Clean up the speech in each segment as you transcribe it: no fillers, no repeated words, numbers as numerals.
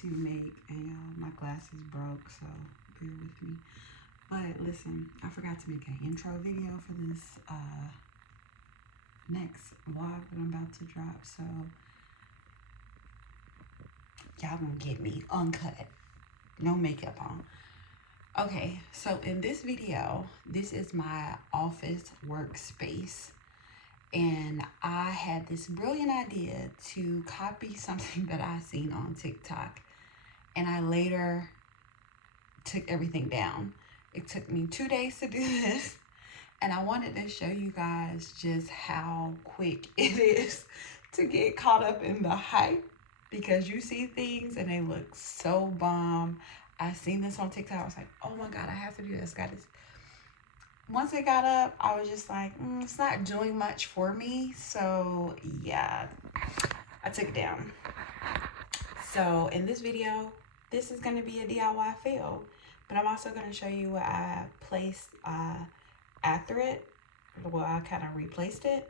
to make a, my glasses broke, so bear with me. But listen, I forgot to make an intro video for this next vlog that I'm about to drop, so y'all gonna get me uncut, no makeup on. Okay, so in this video, this is my office workspace, and I had this brilliant idea to copy something that I seen on TikTok, and I later took everything down. It took me 2 days to do this, and I wanted to show you guys just how quick it is to get caught up in the hype, because you see things and they look so bomb. I seen this on TikTok. I was like, oh my God, I have to do this. Got this. Once it got up, I was just like, it's not doing much for me. So yeah, I took it down. So in this video, this is going to be a DIY fail, but I'm also going to show you what I placed after it. Well, I kind of replaced it.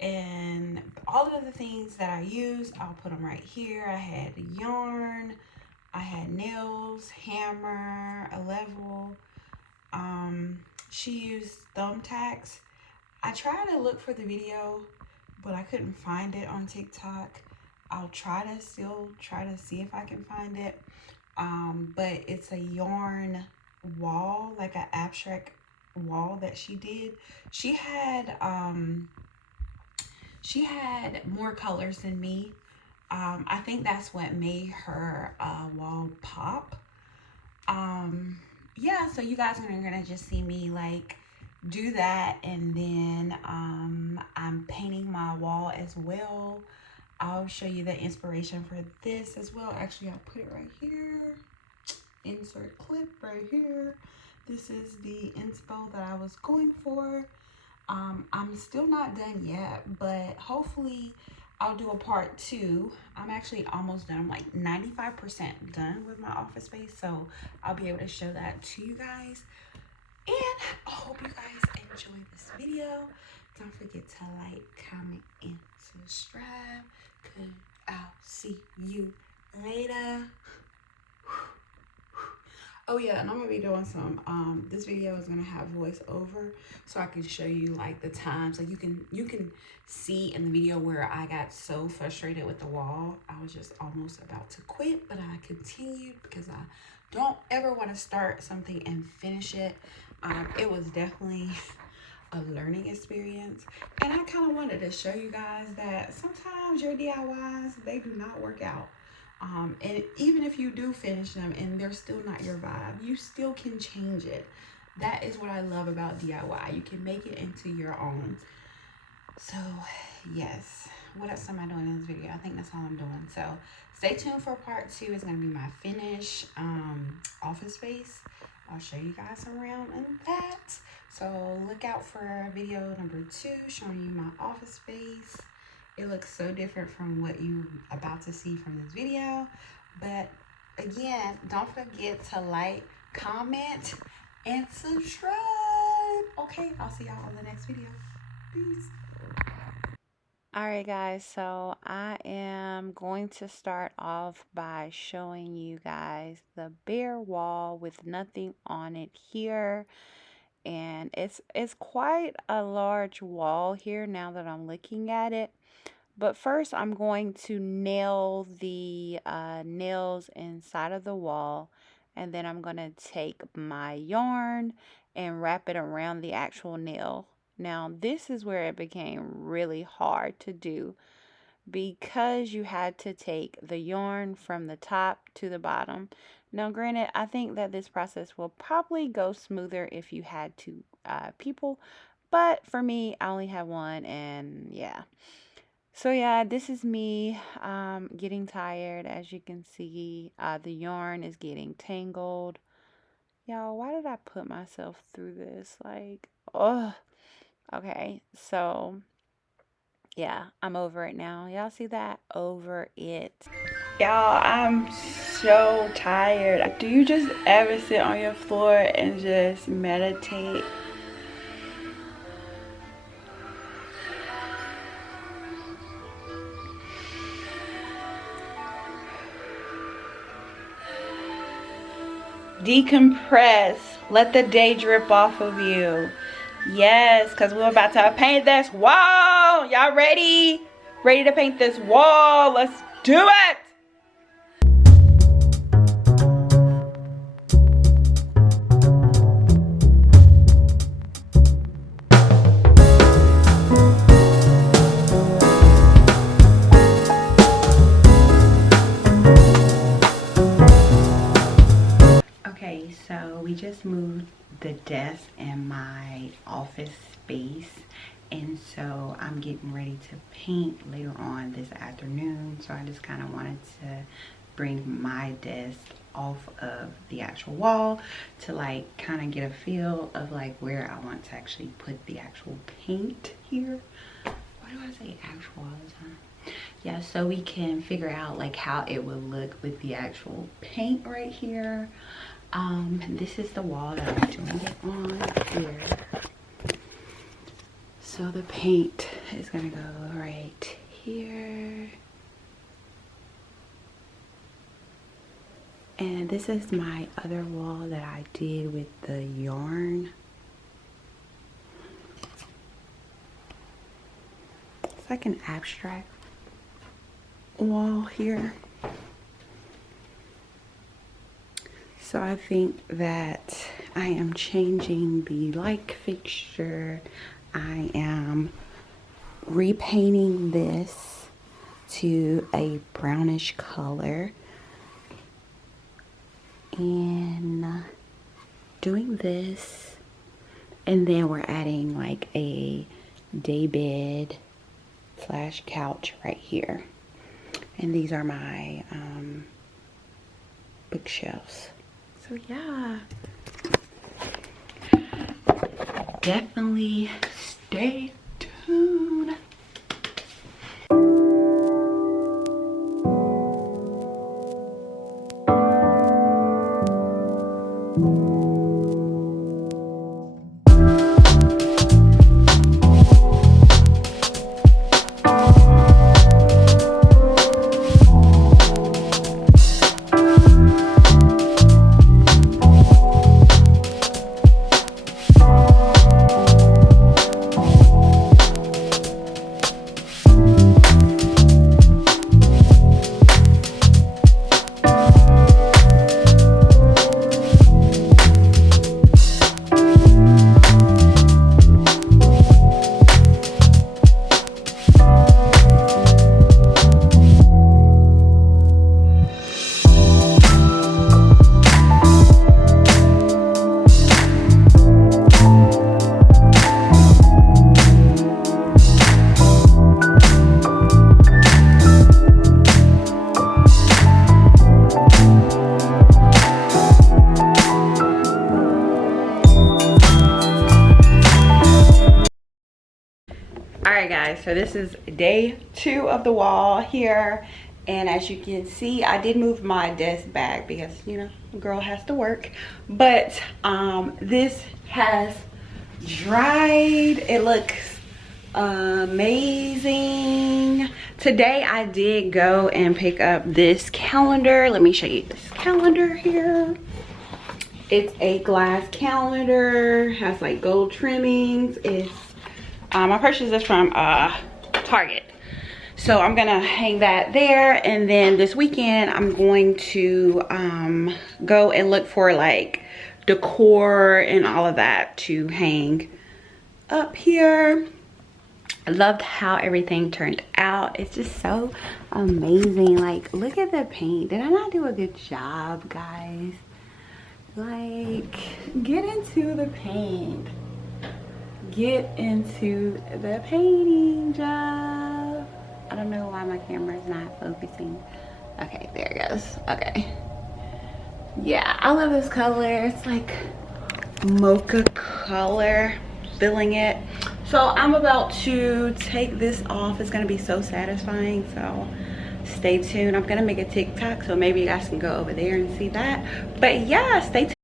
And all of the things that I used, I'll put them right here. I had yarn, I had nails, hammer, a level. She used thumbtacks. I tried to look for the video, but I couldn't find it on TikTok. I'll try to see if I can find it. But it's a yarn wall, like an abstract wall that she did. She had more colors than me. I think that's what made her wall pop. Yeah, so you guys are gonna just see me like do that, and then I'm painting my wall as well. I'll show you the inspiration for this as well. Actually, I'll put it right here. Insert clip right here. This is the inspo that I was going for. I'm still not done yet, but hopefully I'll do a part 2. I'm actually almost done. I'm like 95% done with my office space, so I'll be able to show that to you guys. And I hope you guys enjoyed this video. Don't forget to like, comment, and subscribe, cause I'll see you later. Oh yeah, and I'm gonna be doing some this video is gonna have voiceover, so I can show you like the times. Like you can see in the video where I got so frustrated with the wall. I was just almost about to quit, but I continued because I don't ever want to start something and finish it. It was definitely a learning experience, and I kind of wanted to show you guys that sometimes your DIYs, they do not work out. And even if you do finish them and they're still not your vibe, you still can change it. That is what I love about DIY. You can make it into your own. So yes, what else am I doing in this video? I think that's all I'm doing. So stay tuned for part 2. It's going to be my finished office space. I'll show you guys around in that. So look out for video number 2 showing you my office space. It looks so different from what you're about to see from this video. But again, don't forget to like, comment, and subscribe. Okay, I'll see y'all in the next video. Peace. Alright guys, so I am going to start off by showing you guys the bare wall with nothing on it here. And it's quite a large wall here now that I'm looking at it. But first I'm going to nail the nails inside of the wall, and then I'm going to take my yarn and wrap it around the actual nail. Now this is where it became really hard to do, because you had to take the yarn from the top to the bottom. Now granted, I think that this process will probably go smoother if you had 2 people, but for me, I only have 1, and yeah. So yeah, this is me getting tired. As you can see, the yarn is getting tangled. Y'all, why did I put myself through this? Like, oh, okay. So yeah, I'm over it now. Y'all see that? Over it. Y'all, I'm so tired. Do you just ever sit on your floor and just meditate? Decompress. Let the day drip off of you. Yes, because we're about to paint this wall. Y'all ready? Ready to paint this wall? Let's do it. Okay, so we just moved the desk in my office space, and so I'm getting ready to paint later on this afternoon. So I just kind of wanted to bring my desk off of the actual wall to like kind of get a feel of like where I want to actually put the actual paint here. Why do I say actual all the time? Yeah, so we can figure out like how it would look with the actual paint right here. This is the wall that I'm doing it on here. So the paint is gonna go right here. And this is my other wall that I did with the yarn. It's like an abstract wall here. So I think that I am changing the light fixture. I am repainting this to a brownish color and doing this, and then we're adding like a day bed / couch right here, and these are my bookshelves. So yeah, definitely stay tuned. Alright guys, so this is day 2 of the wall here, and as you can see, I did move my desk back because, you know, a girl has to work, but this has dried. It looks amazing. Today I did go and pick up this calendar. Let me show you this calendar here. It's a glass calendar, has like gold trimmings. It's I purchased this from Target. So I'm gonna hang that there, and then this weekend I'm going to go and look for like decor and all of that to hang up here. I loved how everything turned out. It's just so amazing. Like, look at the paint. Did I not do a good job, guys? Like, get into the paint. Get into the painting job. I don't know why my camera is not focusing. Okay, there it goes. Okay. Yeah, I love this color. It's like mocha color. Feeling it. So I'm about to take this off. It's gonna be so satisfying. So stay tuned. I'm gonna make a TikTok, so maybe you guys can go over there and see that. But yeah, stay tuned.